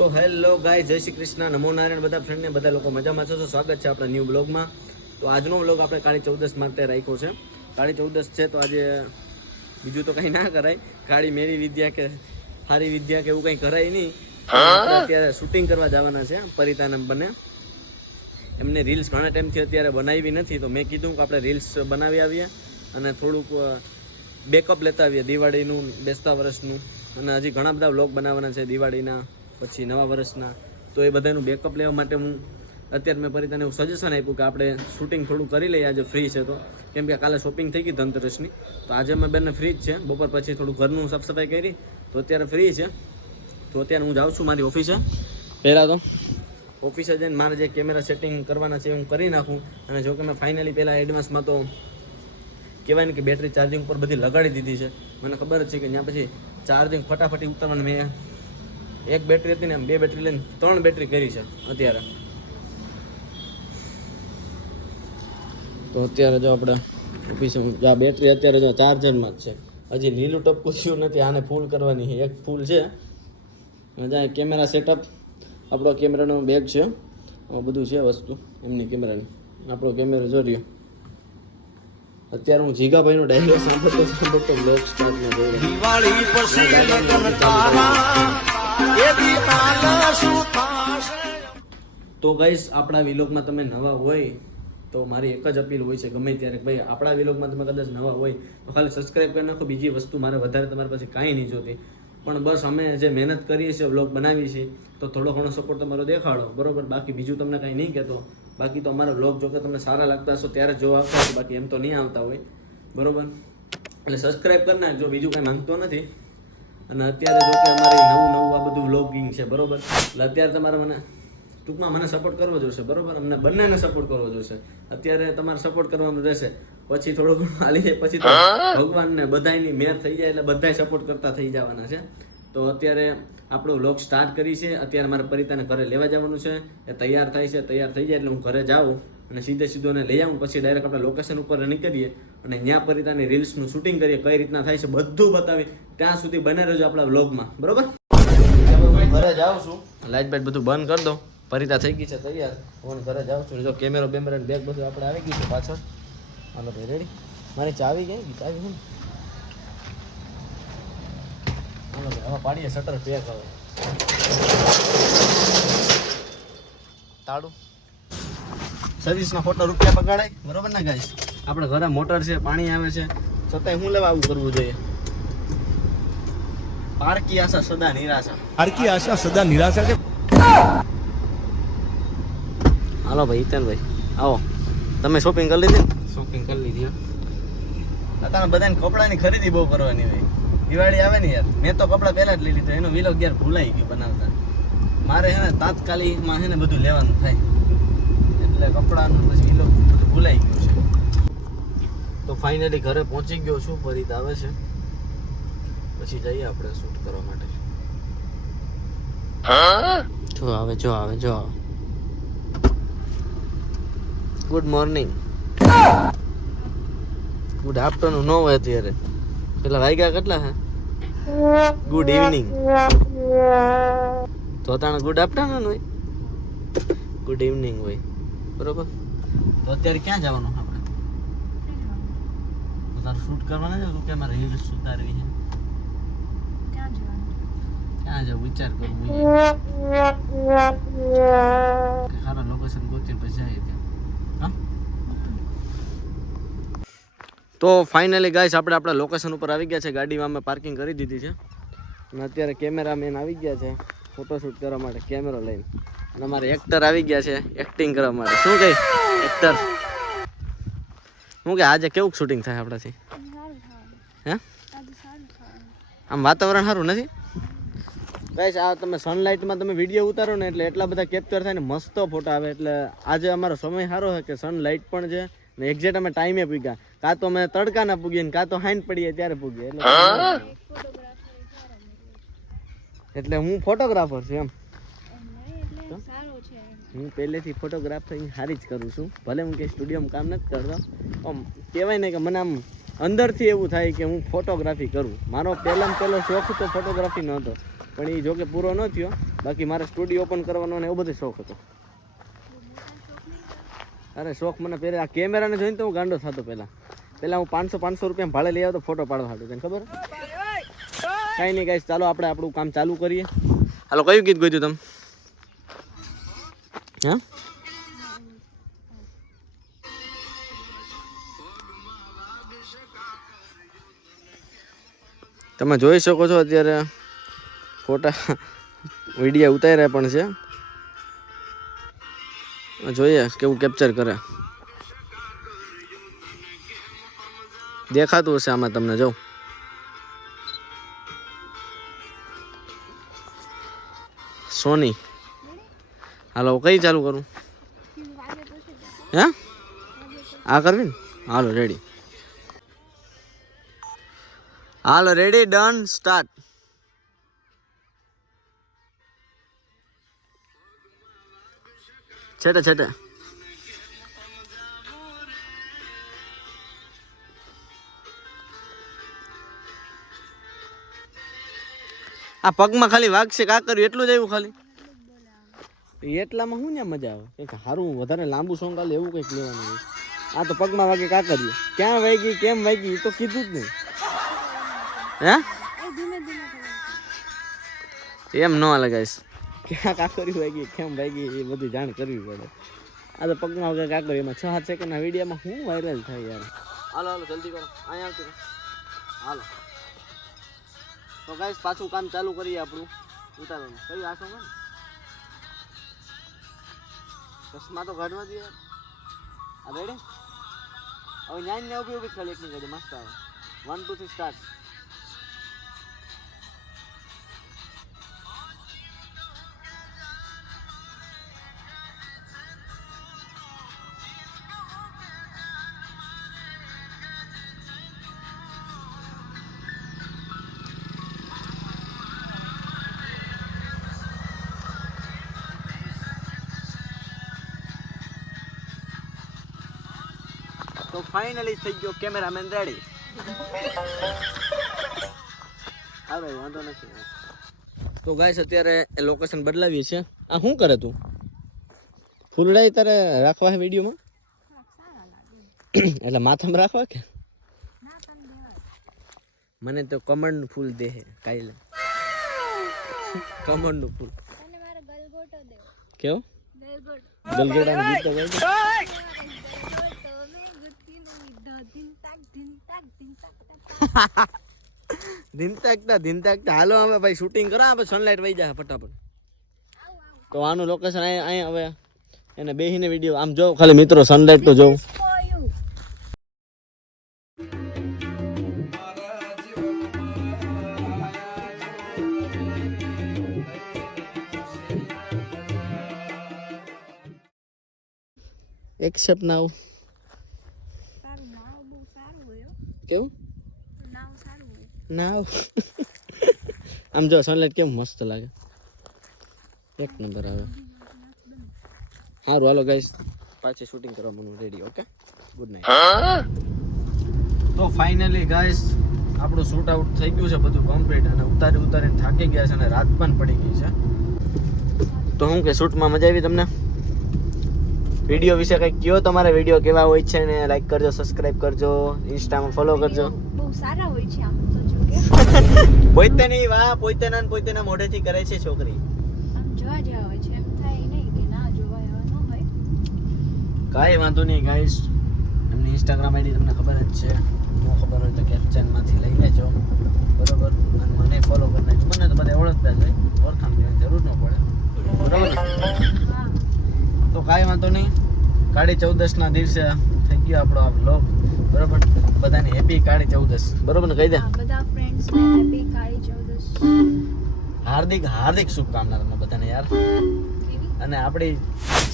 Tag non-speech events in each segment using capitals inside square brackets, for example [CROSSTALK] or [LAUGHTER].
તો હેલો ગાય જય શ્રી કૃષ્ણ. નમો નારાયણ બધા ફ્રેન્ડને બધા લોકો મજામાં છો? સ્વાગત છે આપણા ન્યૂ બ્લોગમાં તો આજનો બ્લોગ આપણે કાળી ચૌદસ માટે રાખ્યો છે. કાળી ચૌદસ છે તો આજે બીજું તો કંઈ ના કરાય. કાળી મેરી વિદ્યા કે સારી વિદ્યા કે એવું કંઈ કરાય નહીં. અત્યારે શૂટિંગ કરવા જવાના છે પરિતાને બને. એમને રીલ્સ ઘણા ટાઈમથી અત્યારે બનાવી નથી તો મેં કીધું કે આપણે રીલ્સ બનાવી આવીએ અને થોડુંક બેકઅપ લેતા આવીએ દિવાળીનું બેસતા વર્ષનું. અને હજી ઘણા બધા વ્લોગ બનાવવાના છે દિવાળીના. પછી નવા વર્ષના, તો એ બધાનું બેકઅપ લેવા માટે હું અત્યારે મેં પરિતાને એવું સજેશન આપ્યું કે આપણે શૂટિંગ થોડું કરી લઈએ, આજે ફ્રી છે તો. કેમ કે કાલે શોપિંગ થઈ ગઈ ધનતેરસની, તો આજે અમે બેને ફ્રી જ છે. બપોર પછી થોડું ઘરનું સાફ સફાઈ કરી, તો અત્યારે ફ્રી છે. તો અત્યારે હું જાઉં છું મારી ઓફિસે પહેલાં તો ઓફિસે જઈને મારે જે કેમેરા સેટિંગ કરવાના છે એ હું કરી નાખું. અને જો કે મેં ફાઇનલી પહેલાં એડવાન્સમાં તો કહેવાય ને કે બેટરી ચાર્જિંગ પર બધી લગાડી દીધી છે. મને ખબર જ છે કે ત્યાં પછી ચાર્જિંગ ફટાફટી ઉતારવાનું મેં એક બેટરી હતી ને એમ બે બેટરી લઈને ત્રણ બેટરી કરી છે અત્યારે. તો અત્યારે જો આપણે ઓફિસ આ બેટરી અત્યારે જો ચાર્જરમાં જ છે. હજી લીલું ટપકું થયું નથી, આને ફૂલ કરવાની એક ફૂલ છે. જ્યાં કેમેરા સેટઅપ આપણો કેમેરાનો બેગ છે. બધું છે વસ્તુ, એમની કેમેરાની આપણો કેમેરો જોડ્યો અત્યારે હું જીગાભાઈનો ડાયલોગ સાંભળતો સાંભળતો બ્લોગ સ્ટાર્ટમાં જોઈ રહ્યો. દિવાળી પછી તારા તો ગાઈસ આપણા વિલોગમાં તમે નવા હોય તો મારી એક જ અપીલ હોય છે, ગમે ત્યારે. ભાઈ, આપણા વિલોગમાં તમે કદાચ નવા હોય તો ખાલી સબસ્ક્રાઈબ કરી નાખો, બીજી વસ્તુ મારે વધારે તમારી પાસે કાંઈ નહીં જોતી. પણ બસ અમે જે મહેનત કરીએ છીએ વ્લોગ બનાવીએ છીએ, તો થોડો ઘણો સપોર્ટ તમારો દેખાડો. બરોબર? બાકી બીજું તમને કાંઈ નહીં કહેતો. બાકી તો અમારા વ્લોગ જો કે તમને સારા લાગતા હશો, ત્યારે જોવા આવતા બાકી એમ તો નહીં આવતા હોય. બરોબર? એટલે સબસ્ક્રાઈબ કરી નાખજો, બીજું કાંઈ માંગતો નથી. અને અત્યારે જો કે અમારી નવું નવું આ બધું વ્લોગિંગ છે બરોબર? એટલે અત્યારે તમારે મને ટૂંકમાં મને સપોર્ટ કરવો જોઈશે બરોબર? અમને બંનેને સપોર્ટ કરવો જોઈશે અત્યારે તમારે સપોર્ટ કરવાનું રહેશે. પછી થોડું ઘણું હાલી જાય પછી ભગવાનને બધાયની મેર થઈ જાય એટલે બધાય સપોર્ટ કરતા થઈ જવાના છે. તો અત્યારે આપણો વ્લોગ સ્ટાર્ટ કરી છે. અત્યારે મારે પરિતાને ઘરે લેવા જવાનું છે. એ તૈયાર થાય છે. તૈયાર થઈ જાય એટલે હું ઘરે જાઉં અને સીધે સીધો એને લઈ આવું. પછી ડાયરેક્ટ આપણે લોકેશન ઉપર નીકળીએ અને ત્યાં પરિતાની રીલ્સનું શૂટિંગ કરીએ. કઈ રીતના થાય છે બધું બતાવી ત્યાં સુધી બને રહેજો આપણા વ્લોગમાં બરોબર? ઘરે જાઉં છું. લાઇટ બાઇટ બધું બંધ કરી દો પરિતા થઈ ગઈ છે તૈયાર. હું ઘરે જાઉં છું. જો કેમેરો બેમેરા બેગ બધું આપણે આવી ગયું છે પાછળ. હાલો ભાઈ રેડી મારી ચાવી ગઈ? ચાવી ભાઈ હવે પાડીએ શટર પેક હવે તાળું? સર્વિસના ખોટા રૂપિયા બગાડાય. બરોબર ને ગાઈશ આપણે ઘરે મોટર છે પાણી આવે છે. છતાંય હું લેવા આવું કરવું જોઈએ? પારકી આશા સદા નિરાશા. પારકી આશા સદા નિરાશા છે. હાલો ભાઈ ભાઈ આવો. તમે શોપિંગ કરી લીધી શોપિંગ કરી લીધી અત્યારે બધાને કપડાની ખરીદી બહુ કરવાની હોય. દિવાળી આવે ને યાર. મેં તો કપડાં પહેલાં જ લઈ લીધું, એનો વિલોગ યાર ભૂલાઈ ગયું બનાવતા. મારે હે ને તાત્કાલિકમાં હે ને બધું લેવાનું થાય. એટલે કપડાનું પછી વિલોગ ભૂલાઈ ગયું છે. તો ફાઇનલી ઘરે પહોંચી ગયો છું ફરીત આવે છે. પછી જઈએ આપણે શૂટ કરવા માટે. જો આવે જો આવે, જો ગુડ મોર્નિંગ ગુડ આફ્ટરનૂન નો હોય અત્યારે. પેલા વાગ્યા કેટલા હે? ગુડ ઇવનિંગ તો તાણે ગુડ આફ્ટરનૂન હોય. ગુડ ઇવનિંગ હોય. બરોબર? તો અત્યારે ક્યાં જવાનું આપણે? તો તારે શૂટ કરવાના છે કે મારે રીલ્સ ઉતારવી છે? ક્યાં જવું? વિચાર કરું કે સારા લોકેશન ગોતીને પછી જઈએ ત્યાં. હા? તો ફાઇનલી ગાઈસ આપણે આપણા લોકેશન ઉપર આવી ગયા છે. ગાડીમાં અમે પાર્કિંગ કરી દીધી છે. અને અત્યારે કેમેરામેન આવી ગયા છે ફોટોશૂટ કરવા માટે કેમેરો લઈને. અને અમારે એક્ટર આવી ગયા છે એક્ટિંગ કરવા માટે. શું કહે? એક્ટર શું કે આજે કેવું શૂટિંગ થાય આપણાથી? હે? આમ વાતાવરણ સારું નથી? ગાઈસ આ તમે સનલાઇટમાં તમે વીડિયો ઉતારો ને એટલે એટલા બધા કેપ્ચર થાય ને મસ્ત ફોટા આવે. એટલે આજે અમારો સમય સારો છે કે સનલાઇટ પણ છે. ને એક્ઝેક્ટ અમે ટાઈમે પૂગ્યા. કાં તો અમે તડકાના પૂગીએ ને કાં તો હાઈન પડીએ ત્યારે પૂગીએ. એટલે એટલે હું ફોટોગ્રાફર છું એમ. હું પહેલેથી ફોટોગ્રાફી સારી જ કરું છું. ભલે હું કંઈ સ્ટુડિયોમાં કામ નથી કરતો આમ કહેવાય ને કે મને આમ અંદરથી એવું થાય કે હું ફોટોગ્રાફી કરું. મારો પહેલામાં પહેલો શોખ તો ફોટોગ્રાફીનો હતો પણ એ જોકે પૂરો ન થયો બાકી મારે સ્ટુડિયો ઓપન કરવાનો ને એવો બધો શોખ હતો. અરે શોખ મને પહેલાં આ કેમેરાને જોઈને તો હું ગાંડો થતો પહેલાં. પહેલાં હું પાંચસો પાંચસો રૂપિયા ભાડે લઈ આવતો, ફોટો પાડવા હતો તને ખબર? કાંઈ નહીં કાંઈ ચાલો આપણે આપણું કામ ચાલુ કરીએ. હાલો, કયું ગીત ગયું તમે? હા? તમે જોઈ શકો છો અત્યારે ફોટા વિડીયા ઉતાર્યા પણ છે. જોઈએ કેવું કેપ્ચર કરે. દેખાતું હશે આમાં તમને, જો. સોની, હાલો, કઈ ચાલુ કરું? હે? આ કરવી ને? હાલો રેડી હાલો રેડી ડન સ્ટાર્ટ છેટે છેટે. આ પગમાં ખાલી વાગશે કા કર્યું એટલું જ આવ્યું ખાલી. એટલામાં શું ને મજા આવે? કંઈક સારું વધારે લાંબુ સોંગ આલે એવું કંઈક લેવાનું હોય. આ તો પગમાં વાગે કા કર્યું ક્યાં વાગી કેમ વાગી એ તો કીધું જ નહીં. હે? એમ ન હાલે ક્યાં કાકરી વાગી કેમ વાગી એ બધી જાણ કરવી પડે. આ તો પગમાં વગર કાકરી એમાં છ સાત સેકન્ડના વિડીયોમાં શું વાયરલ થાય યાર. હાલો હાલો, જલ્દી કરો. અહીંયા આવતું હાલો. તો ગાઈસ પાછું કામ ચાલુ કરીએ આપણું. ઉતારવાનું. કઈ આશો ને? ચશ્મા તો કાઢવા દે. આ રેડી હવે ન્યાય ને ઊભી ઊભી ખાલી એકની ગાડી મસ્ત આવે. વન ટુ થ્રી સ્ટાર્ટ તો ફાઇનલી થઈ ગયો કેમેરામેન રેડી હા ભાઈ વાંધો નથી તો ગાઈસ અત્યારે લોકેશન બદલાવીએ છે આ શું કરે તું? ફૂલડાઈ તારે રાખવા છે વિડીયોમાં [CLEARS THROAT] એટલે માથામાં રાખવા કે? મને તો કમળનું ફૂલ દે હે કાલે [LAUGHS] કમળનું ફૂલ. કેવું? ગલગોટો. ગીત તો ગાઈ દે. ગલગોટો મેં ગુથીને લીધો ધીન તાક તાક તાક. ધીમતાકતા [LAUGHS] ધીમતાકતા હાલો અમે ભાઈ શૂટિંગ કરા આપણે સનલાઇટ વહી જાય ફટાફટ તો આનું લોકેશન અહીંયા અહીંયા હવે એને બેહીને વીડિયો આમ જોઉં, ખાલી મિત્રો સનલાઇટ તો જોઉં. એક્સેપ્ટ નાવ તારું નાવ બહુ સારું હોય હો. કેવું? નાવ નાવ [LAUGHS] આમ જો સનલાઇટ કેમ મસ્ત લાગે. એક નંબર આવે. સારું હાલો ગાઈસ પાછી શૂટિંગ કરવા મને રેડી ઓકે ગુડ નાઇટ તો ફાઇનલી ગાઈસ આપણું શૂટ આઉટ થઈ ગયું છે બધું કમ્પ્લીટ અને ઉતારી ઉતારીને થાકી ગયા છે અને રાત પણ પડી ગઈ છે. તો હું કે શૂટમાં મજા આવી તમને? વીડિયો વિશે કંઈક કયો તમારે વીડિયો કેવા હોય છે ને લાઈક કરજો સબસ્ક્રાઇબ કરજો ઇન્સ્ટામાં ફોલો કરજો. બહુ સારા હોય છે આમ તો જો કે. [LAUGHS] પોતાની વાહ પોતાના ને પોતાના મોઢેથી કરે છે છોકરી. આમ જોવા જેવા હોય છે એમ થાય નહીં કે ના જોવા એવા ન હોય. કાંઈ વાંધો નહીં ગાઈસ એમની ઇન્સ્ટાગ્રામ આઈડી તમને ખબર જ છે. ન ખબર હોય તો કેપ્શનમાંથી લઈ લેજો. બરોબર? અને મને ફોલો કરી નાખજો. મને તો બધા ઓળખતા જ હોય. ઓળખાણ જરૂર ન પડે. બરોબર? હા. તો કાંઈ વાંધો નહીં. કાળી ચૌદસના દિવસે થઈ ગયો આપણો આ બ્લોગ બરોબર? બધાને હેપી કાળી ચૌદસ. બરોબર ને કહી દે. બધા ફ્રેન્ડ્સ હેપી કાળી ચૌદસ. હાર્દિક હાર્દિક શુભકામના તમને બધાને યાર. અને આપણી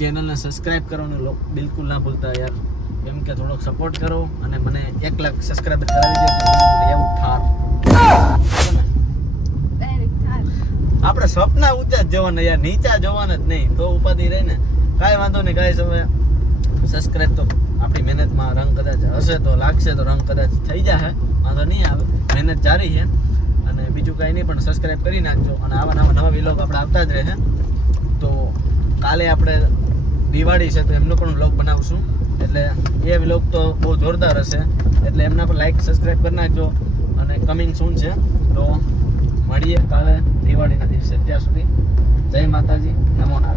ચેનલને સબસ્ક્રાઇબ કરવાનું બિલકુલ ના ભૂલતા યાર. કેમ કે થોડોક સપોર્ટ કરો અને મને એક લાખ સબસ્ક્રાઇબર કરાવી દો એવું ઠાર આપણે સ્વપ્ન ઊંચા જ જોવાના યાર નીચા જોવાના જ નહીં. તો ઉપાધિ રહી ને. કાંઈ વાંધો નહીં કાંઈ હવે સબસ્ક્રાઇબ તો આપણી મહેનતમાં રંગ કદાચ હશે તો લાગશે તો રંગ કદાચ થઈ જશે વાંધો નહીં આવે, મહેનત જારી છે. અને બીજું કાંઈ નહીં, પણ સબસ્ક્રાઈબ કરી નાખજો. અને આવા નવા નવા વિલોગ આપણે આવતા જ રહે તો કાલે આપણે દિવાળી છે તો એમનો પણ વ્લોગ બનાવશું. એટલે એ વ્લોગ તો બહુ જોરદાર હશે. એટલે એમના પર લાઈક સબસ્ક્રાઈબ કરી નાખજો. અને કમિંગ સૂન છે. તો મળીએ કાલે દિવાળીના દિવસે. ત્યાં સુધી જય માતાજી. નમસ્કાર